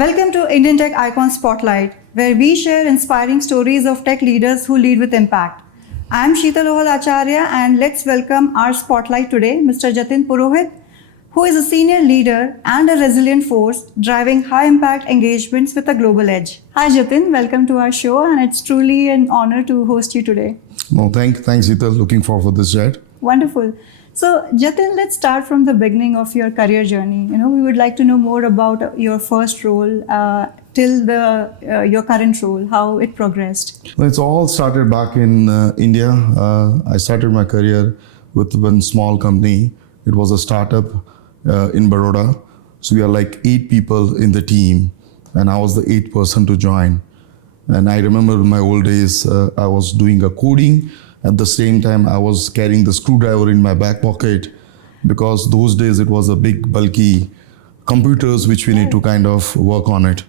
Welcome to Indian Tech Icon Spotlight, where we share inspiring stories of tech leaders who lead with impact. I'm Sheetal Acharya, and let's welcome our spotlight today, Mr. Jatin Purohit, who is a senior leader and a resilient force driving high-impact engagements with a global edge. Hi, Jatin. Welcome to our show, and it's truly an honor to host you today. No, thanks, Sheetal. Looking forward for this chat. Wonderful. So, Jatin, let's start from the beginning of your career journey. We would like to know more about your first role till your current role, how it progressed. It's all started back in India. I started my career with one small company. It was a startup in Baroda. So we are like 8 people in the team, and I was the 8th person to join. And I remember in my old days, I was doing a coding. At the same time, I was carrying the screwdriver in my back pocket because those days it was a big, bulky computers which we need to kind of work on it.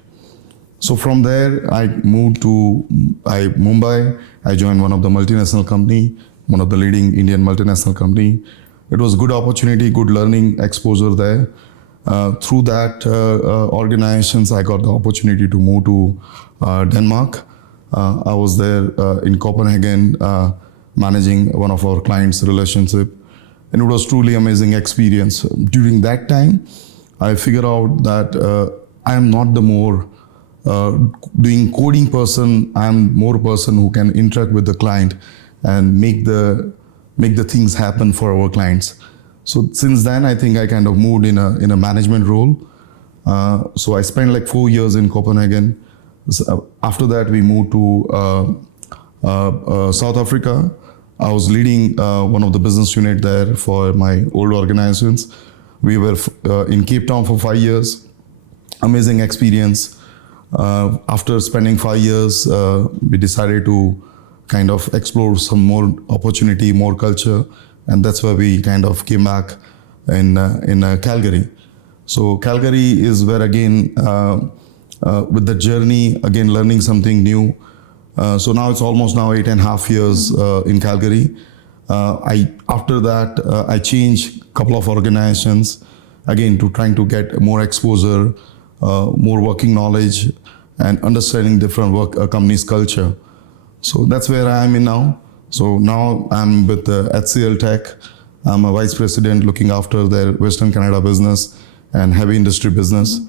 So from there, I moved to Mumbai. I joined one of the multinational company, one of the leading Indian multinational company. It was good opportunity, good learning exposure there. Through that organizations, I got the opportunity to move to Denmark. I was there in Copenhagen, managing one of our clients' relationship. And it was truly amazing experience. During that time, I figured out that I am not the more doing coding person. I am more person who can interact with the client and make the things happen for our clients. So since then, I think I kind of moved in a management role. So I spent like 4 years in Copenhagen. So after that, we moved to South Africa. I was leading one of the business unit there for my old organizations. We were in Cape Town for 5 years. Amazing experience. After spending 5 years, we decided to kind of explore some more opportunity, more culture, and that's why we kind of came back in Calgary. So Calgary is where again, with the journey, again learning something new. So now it's almost now 8.5 years in Calgary. After that, I changed a couple of organizations, again to trying to get more exposure, more working knowledge, and understanding different companies' culture. So that's where I am in now. So now I'm with HCL Tech. I'm a vice president looking after their Western Canada business and heavy industry business.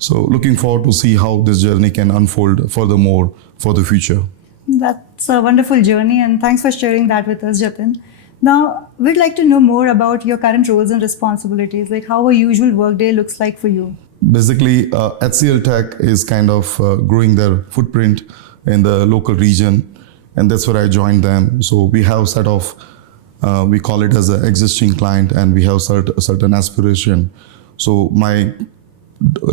So looking forward to see how this journey can unfold furthermore for the future. That's a wonderful journey, and thanks for sharing that with us, Jatin. Now, we'd like to know more about your current roles and responsibilities, like how a usual workday looks like for you. Basically, HCL Tech is kind of growing their footprint in the local region, and that's where I joined them. So we have a set of, we call it as an existing client, and we have certain aspiration. So my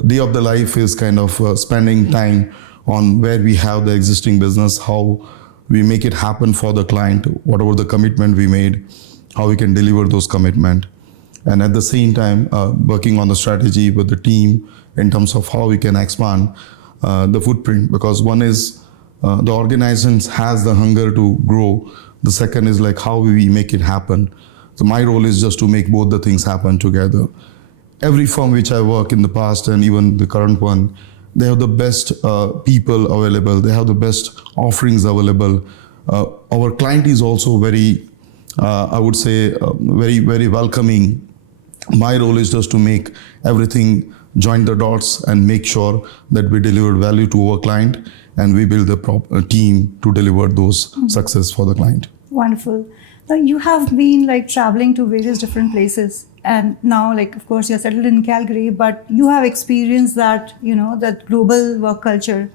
day of the life is kind of spending time on where we have the existing business, how we make it happen for the client, whatever the commitment we made, how we can deliver those commitment. And at the same time, working on the strategy with the team in terms of how we can expand the footprint, because one is the organizations has the hunger to grow. The second is like how we make it happen. So my role is just to make both the things happen together. Every firm which I work in the past and even the current one, they have the best people available. They have the best offerings available. Our client is also very, I would say, very, very welcoming. My role is just to make everything join the dots and make sure that we deliver value to our client and we build the team to deliver those success for the client. Wonderful. Now, you have been like traveling to various different places, and now, like, of course, you're settled in Calgary, but you have experienced that, that global work culture.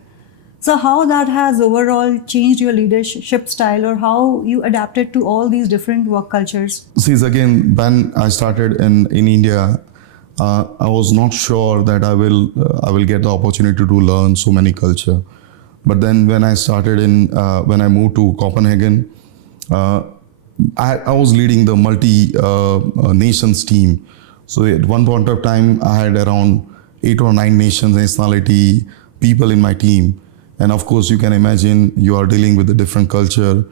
So how that has overall changed your leadership style, or how you adapted to all these different work cultures? See, again, when I started in India, I was not sure that I will get the opportunity to learn so many culture. But then when I started when I moved to Copenhagen, I was leading the multi-nations team. So at one point of time, I had around 8 or 9 nations, nationality, people in my team. And of course, you can imagine you are dealing with the different culture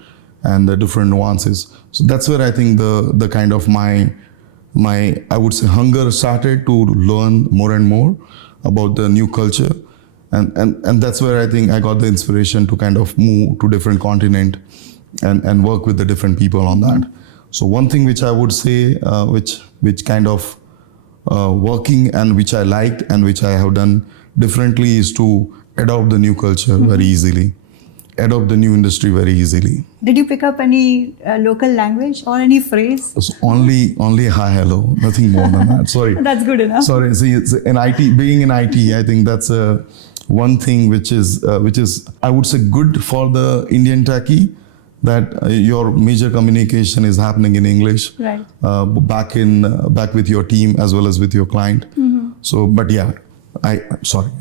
and the different nuances. So that's where I think the kind of my I would say hunger started to learn more and more about the new culture. And that's where I think I got the inspiration to kind of move to different continent and work with the different people on that. So one thing which I would say, which kind of working and which I liked and which I have done differently is to adopt the new culture very easily, adopt the new industry very easily. Did you pick up any local language or any phrase? So only hi, hello, nothing more than that. Sorry. That's good enough. Sorry. See, it's in IT, being in IT, I think that's one thing which is I would say good for the Indian techie, that your major communication is happening in English, Right. Back with your team as well as with your client. So, but yeah, I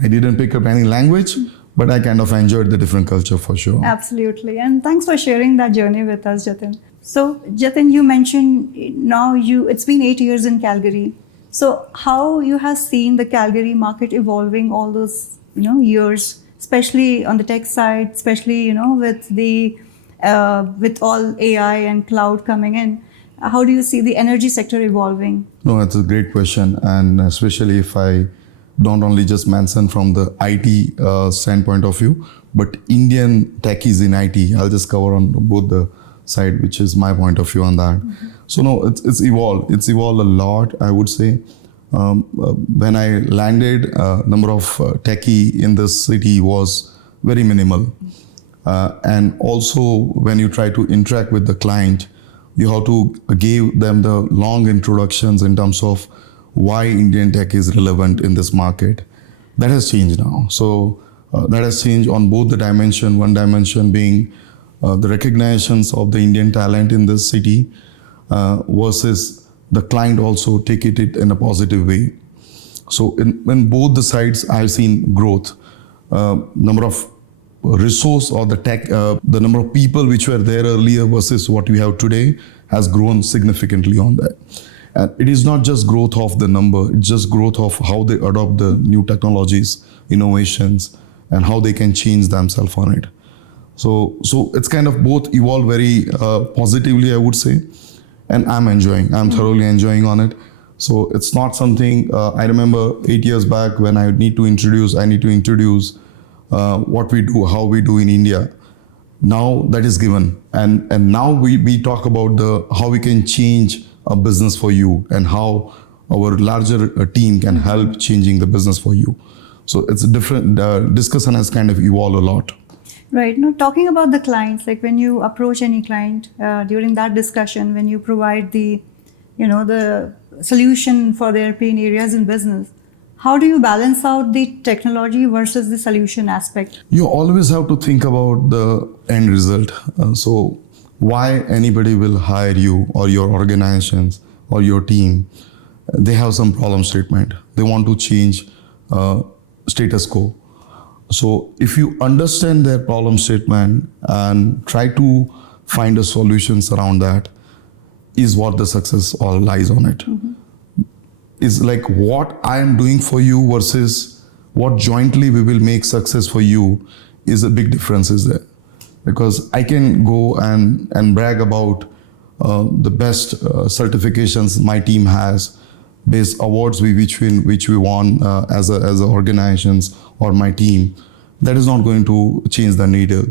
didn't pick up any language, but I kind of enjoyed the different culture for sure. Absolutely. And thanks for sharing that journey with us, Jatin. So, Jatin, you mentioned now it's been 8 years in Calgary. So, how you have seen the Calgary market evolving all those years, especially on the tech side, especially with the with all AI and cloud coming in. How do you see the energy sector evolving? No, that's a great question, and especially if I don't only just mention from the IT standpoint of view, but Indian techies in IT. I'll just cover on both the side, which is my point of view on that. So no, it's evolved. It's evolved a lot, I would say. When I landed, number of techie in this city was very minimal. And also when you try to interact with the client, you have to give them the long introductions in terms of why Indian tech is relevant in this market. That has changed now. So that has changed on both the dimension. One dimension being the recognitions of the Indian talent in this city versus the client also take it in a positive way. So in both the sides, I've seen growth. Number of resource or the tech, the number of people which were there earlier versus what we have today has grown significantly on that. And it is not just growth of the number, it's just growth of how they adopt the new technologies, innovations, and how they can change themselves on it. So it's kind of both evolve very positively, I would say, and I'm thoroughly enjoying on it. So it's not something, I remember 8 years back when I need to introduce what we do, how we do in India. Now that is given, and now we talk about how we can change a business for you and how our larger team can help changing the business for you. So it's a different discussion has kind of evolved a lot. Right. Now, talking about the clients, like when you approach any client during that discussion, when you provide the solution for their pain areas in business, how do you balance out the technology versus the solution aspect? You always have to think about the end result. So why anybody will hire you or your organizations or your team? They have some problem statement. They want to change status quo. So if you understand their problem statement and try to find a solutions around that, is what the success all lies on it. Is like what I am doing for you versus what jointly we will make success for you is a big difference is there. Because I can go and brag about the best certifications my team has, based awards which we won as organizations or my team. That is not going to change the needle.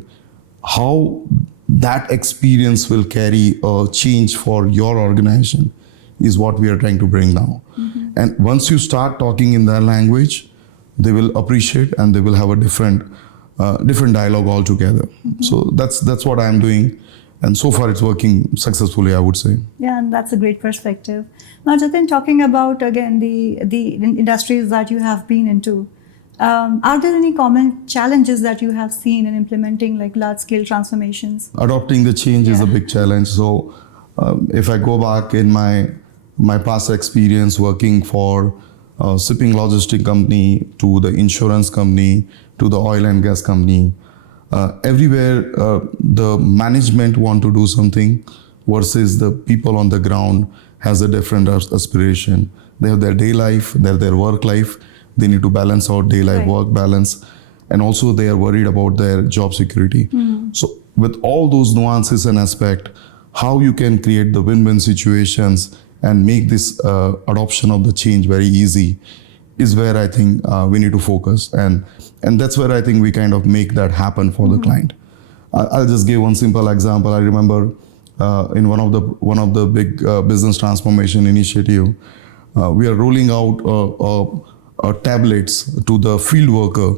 How that experience will carry a change for your organization is what we are trying to bring now. And once you start talking in their language, they will appreciate and they will have a different dialogue altogether. So that's what I'm doing. And so far it's working successfully, I would say. Yeah, and that's a great perspective. Now, Jatin, talking about, again, the industries that you have been into, are there any common challenges that you have seen in implementing like large-scale transformations? Adopting the change is a big challenge. So if I go back in my past experience working for a shipping logistic company, to the insurance company, to the oil and gas company, everywhere the management want to do something versus the people on the ground has a different aspiration. They have their day life, they have their work life. They need to balance out day life, work balance, and also they are worried about their job security. So with all those nuances and aspect, how you can create the win-win situations and make this adoption of the change very easy is where I think we need to focus, and that's where I think we kind of make that happen for the client. I'll just give one simple example. I remember in one of the big business transformation initiative, we are rolling out tablets to the field worker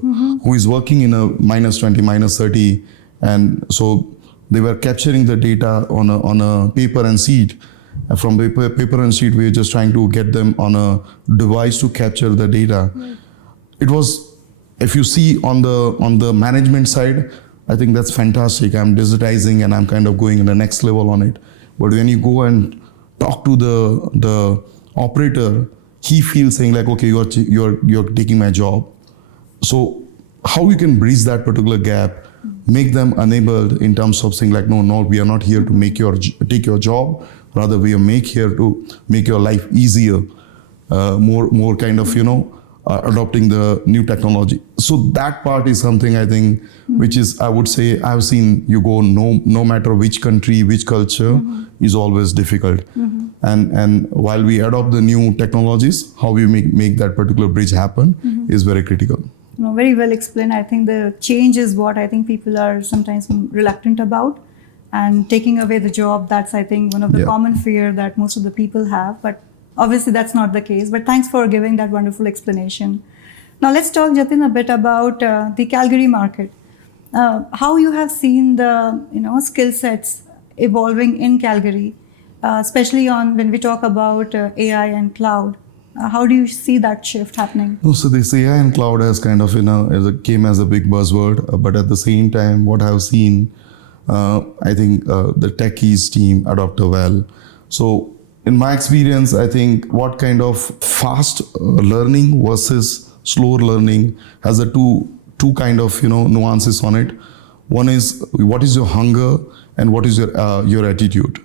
who is working in a -20, -30, and so they were capturing the data on a paper and sheet. And from paper and sheet, we were just trying to get them on a device to capture the data. It was, if you see on the management side, I think that's fantastic. I'm digitizing and I'm kind of going in the next level on it. But when you go and talk to the operator, he feels saying like, okay, you're taking my job. So how you can bridge that particular gap, make them enabled in terms of saying like, no, we are not here to take your job. Rather, we are here to make your life easier, more kind of, adopting the new technology. So that part is something I think, which is, I would say, I've seen you go no matter which country, which culture, is always difficult. And while we adopt the new technologies, how we make that particular bridge happen is very critical. No, very well explained. I think the change is what I think people are sometimes reluctant about. And taking away the job, that's, I think, one of the common fear that most of the people have. But obviously, that's not the case. But thanks for giving that wonderful explanation. Now, let's talk, Jatin, a bit about the Calgary market. How you have seen the skill sets evolving in Calgary, especially when we talk about AI and cloud. How do you see that shift happening? So this AI and cloud has kind of came as a big buzzword, but at the same time, what I've seen, I think the techies team adopt well. So in my experience, I think what kind of fast learning versus slow learning has a two kind of nuances on it. One is what is your hunger and what is your attitude.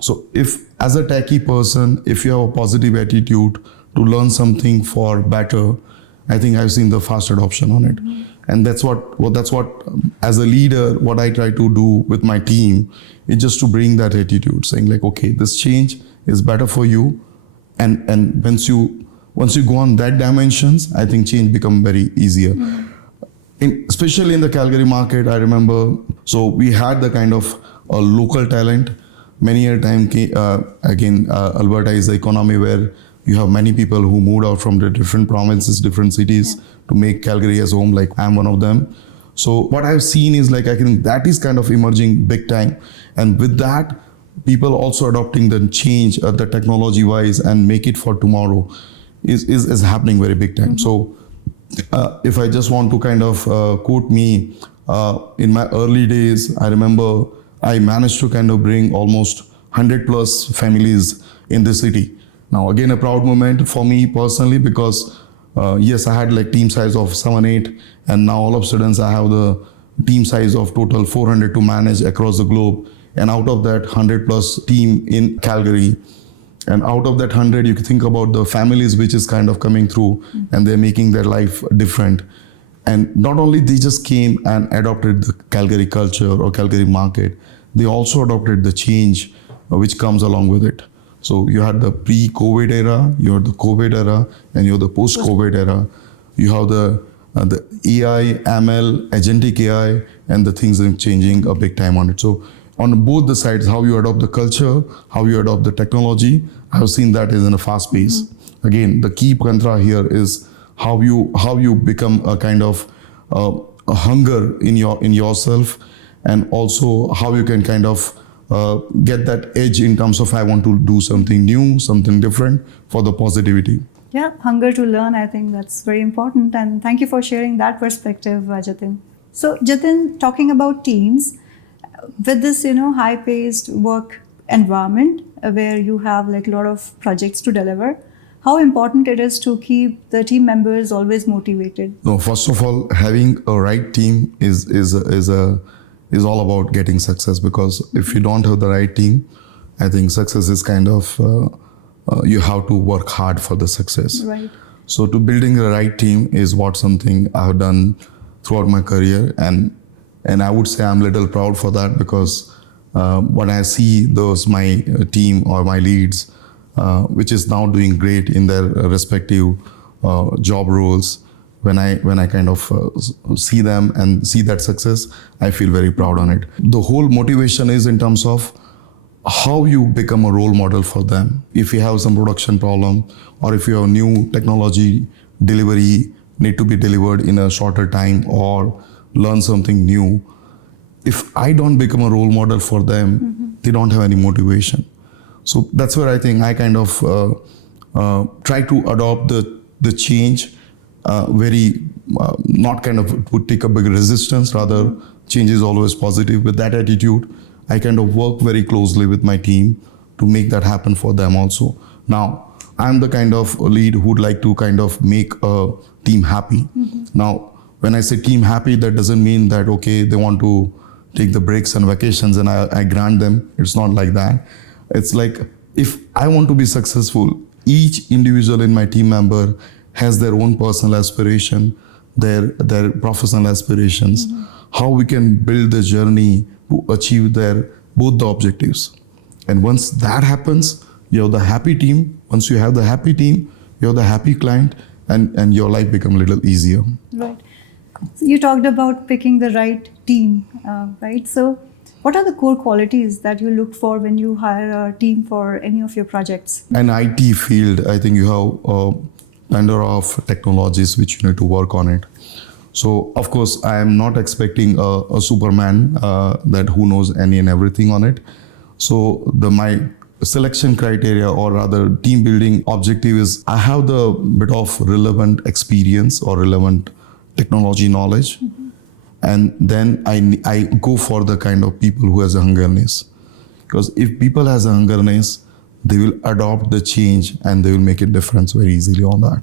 So if as a techie person, if you have a positive attitude to learn something for better, I think I've seen the fast adoption on it. And that's what as a leader, what I try to do with my team is just to bring that attitude, saying like, okay, this change is better for you. And once you go on that dimensions, I think change become very easier. Especially in the Calgary market, I remember, so we had the kind of local talent. Many a time, Alberta is the economy where you have many people who moved out from the different provinces, different cities to make Calgary as home, like I'm one of them. So what I've seen is like, I think that is kind of emerging big time. And with that, people also adopting the change, the technology wise, and make it for tomorrow is happening very big time. So if I just want to kind of quote me, in my early days, I remember I managed to kind of bring almost 100 plus families in the city. Now, again, a proud moment for me personally, because yes, I had like team size of 7-8, and now all of a sudden I have the team size of total 400 to manage across the globe. And out of that 100 plus team in Calgary, and out of that 100, you can think about the families which is kind of coming through, and they're making their life different. And not only they just came and adopted the Calgary culture or Calgary market, they also adopted the change which comes along with it. So you had the pre-COVID era, you had the COVID era, and you have the post-COVID era. You have the AI, ML, agentic AI, and the things are changing a big time on it. So on both the sides, how you adopt the culture, how you adopt the technology, I have seen that is in a fast pace. Again, the key mantra here is how you become a kind of a hunger in yourself, and also how you can kind of get that edge in terms of I want to do something new, something different for the positivity. Yeah, hunger to learn, I think that's very important. And thank you for sharing that perspective, Jatin. So Jatin, talking about teams, with this, high-paced work environment where you have like a lot of projects to deliver, how important it is to keep the team members always motivated? No, first of all, having a right team is all about getting success, because if you don't have the right team, I think success is kind of, you have to work hard for the success. Right. So to building the right team is what something I have done throughout my career. And I would say I'm a little proud for that, because when I see my team or my leads, which is now doing great in their respective job roles. When I kind of see them and see that success, I feel very proud on it. The whole motivation is in terms of how you become a role model for them. If you have some production problem, or if you have new technology delivery need to be delivered in a shorter time, or learn something new, if I don't become a role model for them, they don't have any motivation. So that's where I think I kind of try to adopt the change very not kind of would take a big resistance, rather change is always positive. With that attitude, I kind of work very closely with my team to make that happen for them also. Now, I'm the kind of lead who would like to kind of make a team happy. Now, when I say team happy, that doesn't mean that, okay, they want to take the breaks and vacations and I grant them. It's not like that. It's like, if I want to be successful, each individual in my team member has their own personal aspiration, their professional aspirations, how we can build the journey to achieve both the objectives. And once that happens, you have the happy team. Once you have the happy team, you have the happy client, and your life becomes a little easier. Right. So you talked about picking the right team, right? So what are the core qualities that you look for when you hire a team for any of your projects? In IT field, I think you have a plethora of technologies which you need to work on it. So of course, I am not expecting a Superman that who knows any and everything on it. So my selection criteria, or rather team building objective, is I have the bit of relevant experience or relevant technology knowledge. And then I go for the kind of people who has a hungerness. Because if people has a hungerness, they will adopt the change and they will make a difference very easily on that.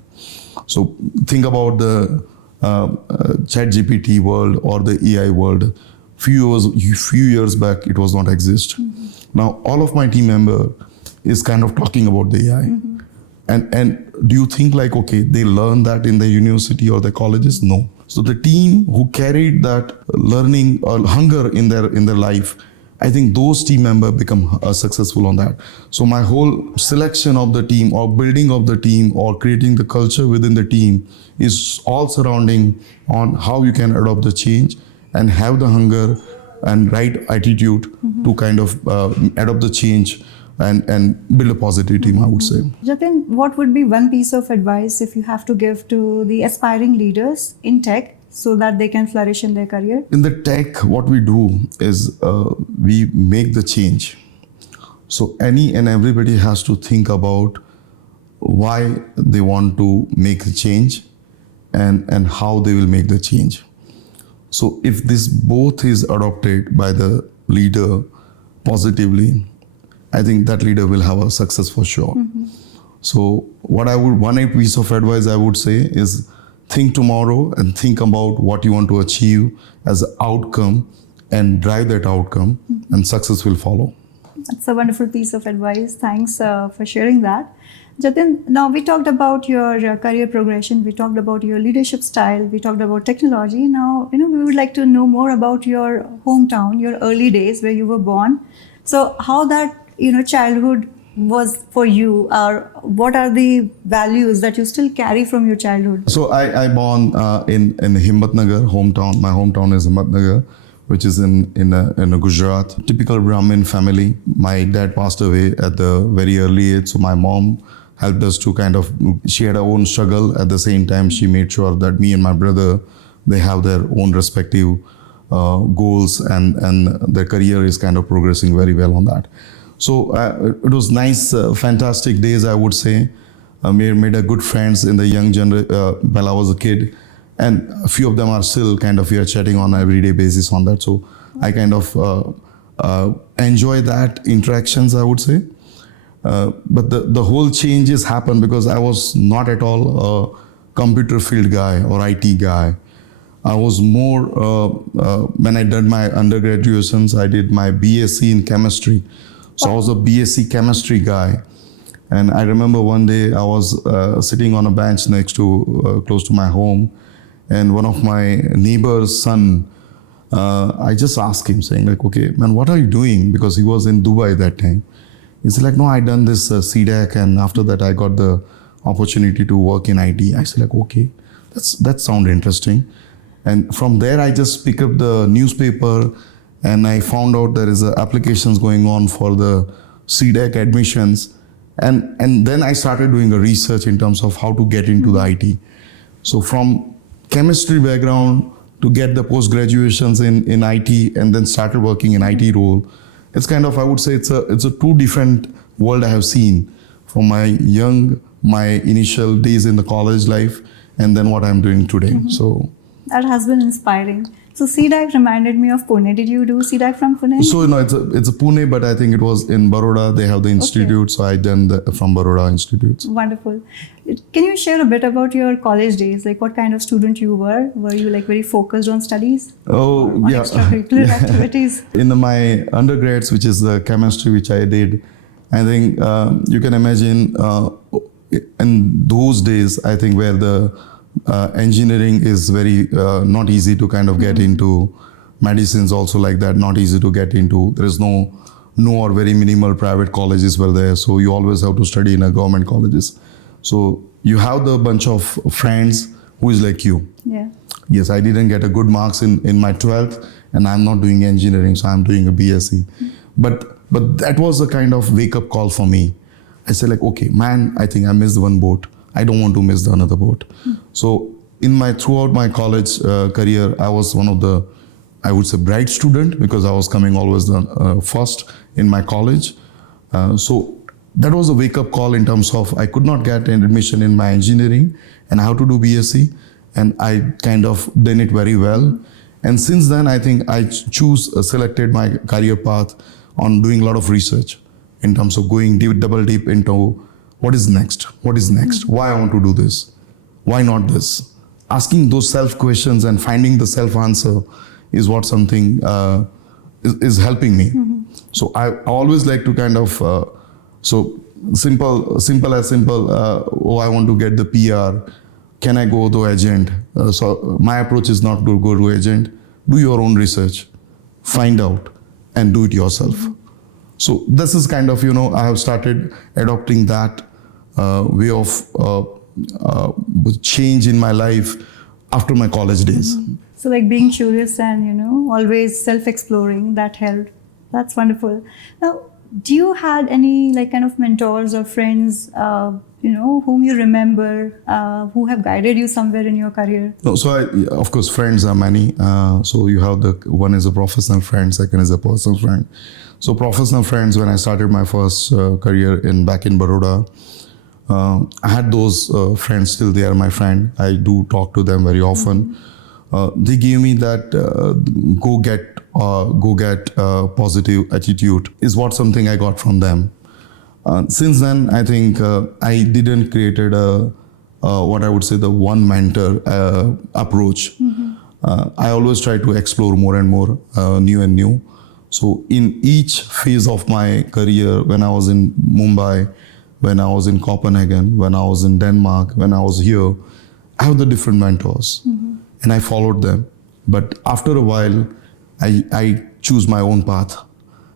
So think about the ChatGPT world or the AI world. Few years back, it was not exist. Now all of my team member is kind of talking about the AI. And do you think like, okay, they learn that in the university or the colleges? No. So the team who carried that learning or hunger in their life, I think those team members become successful on that. So my whole selection of the team, or building of the team, or creating the culture within the team is all surrounding on how you can adopt the change and have the hunger and right attitude to kind of adopt the change and build a positive team, I would say. Jatin, what would be one piece of advice if you have to give to the aspiring leaders in tech so that they can flourish in their career? In the tech, what we do is we make the change. So any and everybody has to think about why they want to make the change and how they will make the change. So if this both is adopted by the leader positively, I think that leader will have a success for sure. So one piece of advice I would say is think tomorrow and think about what you want to achieve as an outcome and drive that outcome, and success will follow. That's a wonderful piece of advice. Thanks for sharing that. Jatin, now we talked about your career progression, we talked about your leadership style, we talked about technology. Now, we would like to know more about your hometown, your early days where you were born. So how that, childhood was for you, or what are the values that you still carry from your childhood? So I born in Himmatnagar, hometown. My hometown is Himmatnagar, which is in Gujarat. Typical Brahmin family. My dad passed away at the very early age, so my mom helped us to kind of, she had her own struggle. At the same time, she made sure that me and my brother, they have their own respective goals, and their career is kind of progressing very well on that. So it was nice, fantastic days, I would say. Made a good friends in the young while I was a kid. And a few of them are still kind of, we are chatting on an everyday basis on that. So I kind of enjoy that interactions, I would say. But the whole changes happened because I was not at all a computer field guy or IT guy. I was more, when I did my undergraduations, I did my BSc in chemistry. So I was a BSc chemistry guy. And I remember one day I was sitting on a bench close to my home, and one of my neighbor's son, I just asked him saying like, okay, man, what are you doing? Because he was in Dubai that time. He's like, no, I done this CDAC, and after that I got the opportunity to work in IT. I said like, okay, that sounds interesting. And from there, I just pick up the newspaper and I found out there is applications going on for the CDEC admissions. And then I started doing a research in terms of how to get into the IT. So from chemistry background to get the post-graduations in IT and then started working in IT role, it's kind of, I would say it's a two different world I have seen from my initial days in the college life and then what I'm doing today. So that has been inspiring. So CDAC reminded me of Pune. Did you do CDAC from Pune? So no, it's a Pune, but I think it was in Baroda. They have the institute, so I done from Baroda institutes. Wonderful. Can you share a bit about your college days? Like what kind of student you were? Were you like very focused on studies? Oh, on yeah. Extracurricular activities? In my undergrads, which is the chemistry, which I did, I think you can imagine in those days, I think where the engineering is very not easy to kind of get into, medicines also like that, not easy to get into. There is no or very minimal private colleges were there, so you always have to study in a government colleges. So you have the bunch of friends who is like you. Yeah. Yes, I didn't get a good marks in my 12th and I'm not doing engineering, so I'm doing a BSc. But that was a kind of wake up call for me. I said like, okay, man, I think I missed one boat. I don't want to miss the another boat. So throughout my college career, I was one of the, I would say, bright student because I was coming always the first in my college. So that was a wake up call in terms of I could not get an admission in my engineering and how to do BSc. And I kind of done it very well. And since then, I think I selected my career path on doing a lot of research in terms of going double deep into what is next? What is next? Why I want to do this? Why not this? Asking those self questions and finding the self answer is what something is helping me. So I always like to kind of, so simple. Oh, I want to get the PR. Can I go to agent? So my approach is not to go to agent. Do your own research, find out, and do it yourself. So this is kind of, I have started adopting that way of change in my life after my college days. So like being curious and, always self-exploring, that helped. That's wonderful. Now, do you had any like kind of mentors or friends, whom you remember, who have guided you somewhere in your career? No, so of course, friends are many. So you have one is a professional friend, second is a personal friend. So professional friends, when I started my first career back in Baroda, I had those friends still. They are my friend. I do talk to them very often. They gave me that go get positive attitude is what something I got from them. Since then, I think I didn't created what I would say the one mentor approach. I always try to explore more and more new and new. So in each phase of my career, when I was in Mumbai, when I was in Copenhagen, when I was in Denmark, when I was here, I have the different mentors and I followed them. But after a while, I choose my own path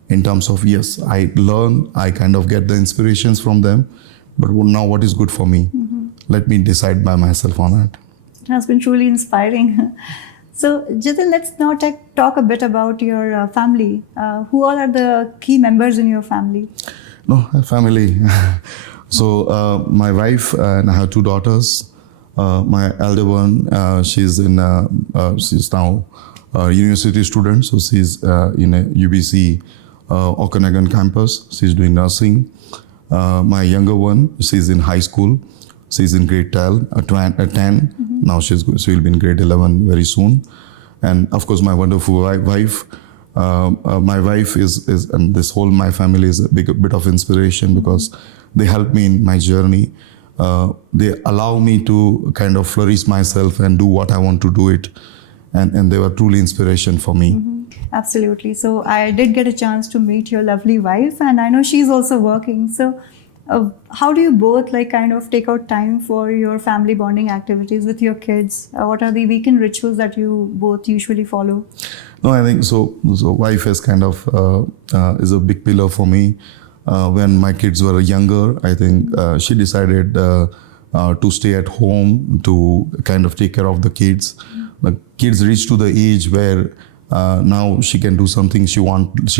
in terms of, yes, I learn, I kind of get the inspirations from them, but now what is good for me? Let me decide by myself on that. It has been truly inspiring. So, Jatin, let's now talk a bit about your family. Who all are the key members in your family? No, family. So, my wife and I have two daughters. My elder one, she's now a university student. So, she's in a UBC Okanagan campus. She's doing nursing. My younger one, she's in high school. She's in grade 10. Now she will be in grade 11 very soon. And of course, my wonderful wife. My wife is and this whole my family is a bit of inspiration because they help me in my journey. They allow me to kind of flourish myself and do what I want to do it. And they were truly inspiration for me. Absolutely. So I did get a chance to meet your lovely wife, and I know she's also working. So how do you both like kind of take out time for your family bonding activities with your kids? What are the weekend rituals that you both usually follow? No, I think so wife is kind of is a big pillar for me. When my kids were younger, I think she decided to stay at home, to kind of take care of the kids. The kids reach to the age where now she can do something she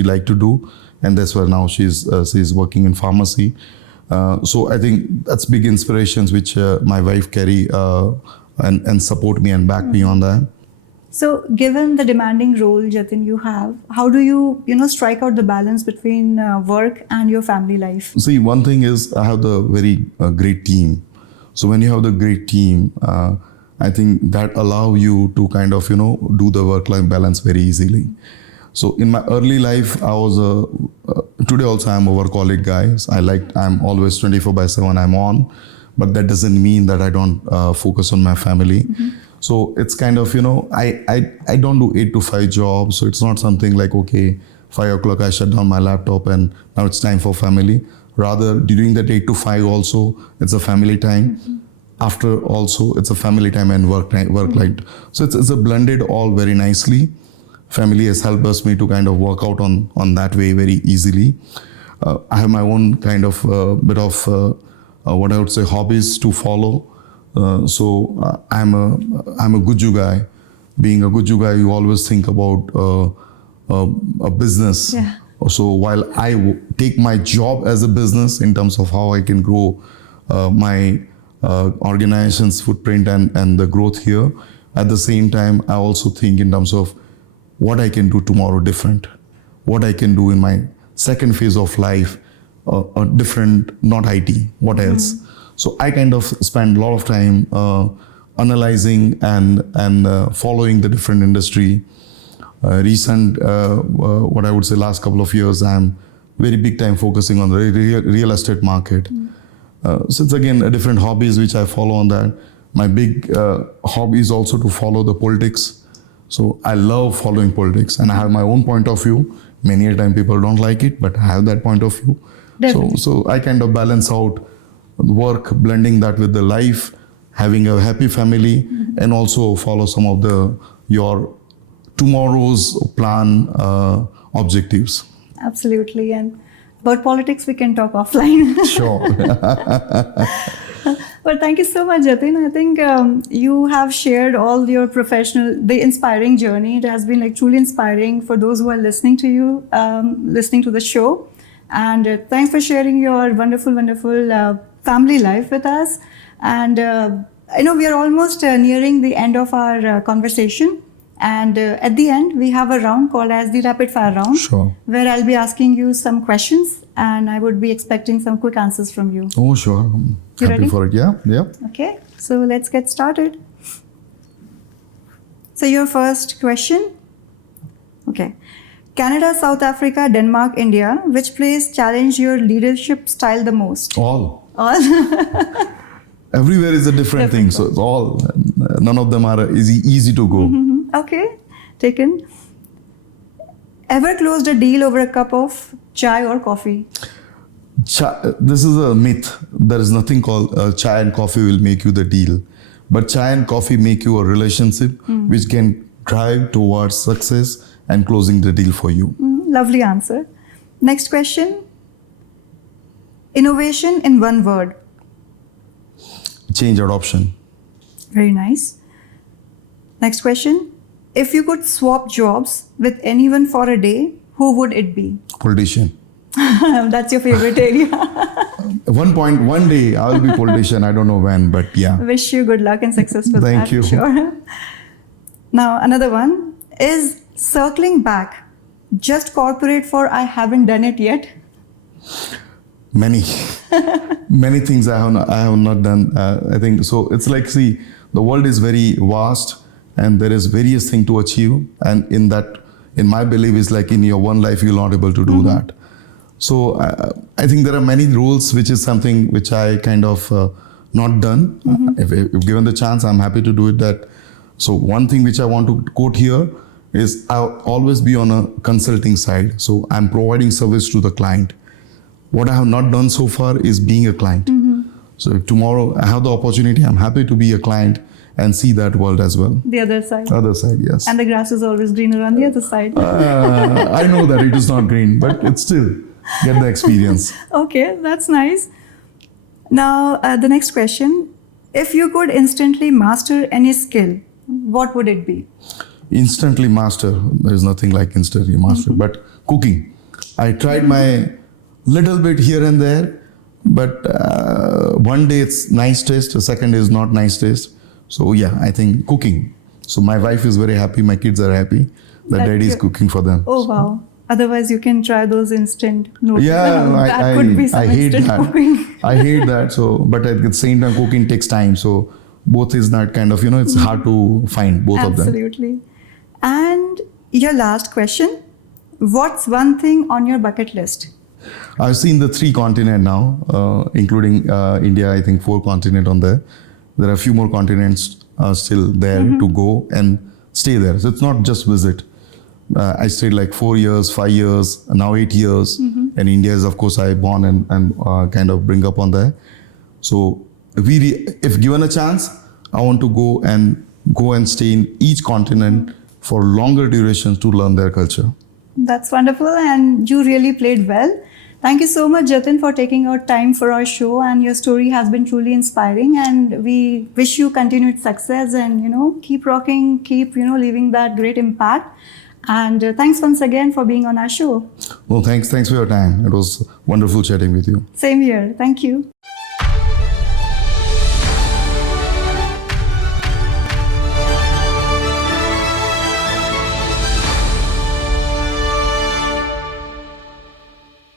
like to do, and that's where now she's working in pharmacy. So I think that's big inspirations which my wife carry and support me and back me on that. So, given the demanding role, Jatin, you have, how do you strike out the balance between work and your family life? See, one thing is I have the very great team. So when you have the great team, I think that allow you to kind of do the work-life balance very easily. So in my early life, I was today also I'm a workaholic guy. I'm always 24/7. I'm on, but that doesn't mean that I don't focus on my family. So it's kind of, I don't do 8 to 5 jobs. So it's not something like, okay, 5 o'clock I shut down my laptop and now it's time for family. Rather, during that 8 to 5 also, it's a family time. After also, it's a family time and work life. So it's a blended all very nicely. Family has helped us me to kind of work out on that way very easily. I have my own kind of bit of what I would say hobbies to follow. So I'm a Guju guy. Being a Guju guy, you always think about a business. Yeah. So while I take my job as a business in terms of how I can grow my organization's footprint and the growth here, at the same time, I also think in terms of what I can do tomorrow different, what I can do in my second phase of life, a different, not IT, what else. So I kind of spend a lot of time analyzing and following the different industry. What I would say last couple of years, I'm very big time focusing on the real estate market. So it's again a different hobbies which I follow on that. My big hobby is also to follow the politics. So I love following politics and I have my own point of view. Many a time people don't like it, but I have that point of view. So I kind of balance out work, blending that with the life, having a happy family, and also follow some of your tomorrow's plan objectives. Absolutely. And about politics, we can talk offline. Sure. Well, thank you so much, Jatin. I think you have shared all your the inspiring journey. It has been like truly inspiring for those who are listening to you, listening to the show. And thanks for sharing your wonderful, wonderful family life with us. And I know we are almost nearing the end of our conversation. And at the end, we have a round called as the rapid fire round, Sure. where I'll be asking you some questions and I would be expecting some quick answers from you. Oh, sure. I'm You happy ready? for it. Yeah. Okay, so let's get started. So your first question. Okay. Canada, South Africa, Denmark, India. Which place challenged your leadership style the most? All. All? Everywhere is a different thing. So it's all. None of them are easy to go. Okay, taken. Ever closed a deal over a cup of chai or coffee? This is a myth. There is nothing called chai and coffee will make you the deal. But chai and coffee make you a relationship which can drive towards success and closing the deal for you. Lovely answer. Next question. Innovation in one word. Change adoption. Very nice. Next question. If you could swap jobs with anyone for a day, who would it be? Politician. That's your favorite area. One day I will be politician. I don't know when, but yeah. Wish you good luck and success for that. Thank you. Sure. Now, another one. Is circling back just corporate for I haven't done it yet? Many things I have not done. I think so. It's like, see, the world is very vast and there is various things to achieve. And in my belief is like in your one life, you're not able to do that. So I think there are many rules, which is something which I kind of not done. If given the chance, I'm happy to do it. So one thing which I want to quote here is I'll always be on a consulting side. So I'm providing service to the client. What I have not done so far is being a client. So if tomorrow I have the opportunity, I'm happy to be a client and see that world as well. The other side. Other side, yes. And the grass is always greener on the other side. I know that it is not green, but it's still get the experience. Okay, that's nice. Now, the next question. If you could instantly master any skill, what would it be? Instantly master. There is nothing like instantly master, but cooking. I tried my little bit here and there, but one day it's nice taste, the second day is not nice taste. So yeah, I think cooking. So my wife is very happy, my kids are happy that daddy is cooking for them. Oh wow. Otherwise, you can try those instant noodles. Yeah, That could be some I hate instant that. cooking. I hate that. So, but at the same time, cooking takes time. So, both is not kind of, it's hard to find both of them. Absolutely. And your last question, what's one thing on your bucket list? I've seen the 3 continents now, including India. I think 4 continents on there. There are a few more continents still there to go and stay there. So it's not just visit. I stayed like 4 years, 5 years, now 8 years. And India is, of course, I born and kind of bring up on there. So if given a chance, I want to go and stay in each continent for longer durations to learn their culture. That's wonderful, and you really played well. Thank you so much, Jatin, for taking out time for our show, and your story has been truly inspiring, and we wish you continued success and keep rocking, keep leaving that great impact. And thanks once again for being on our show. Well, thanks for your time. It was wonderful chatting with you. Same here. Thank you.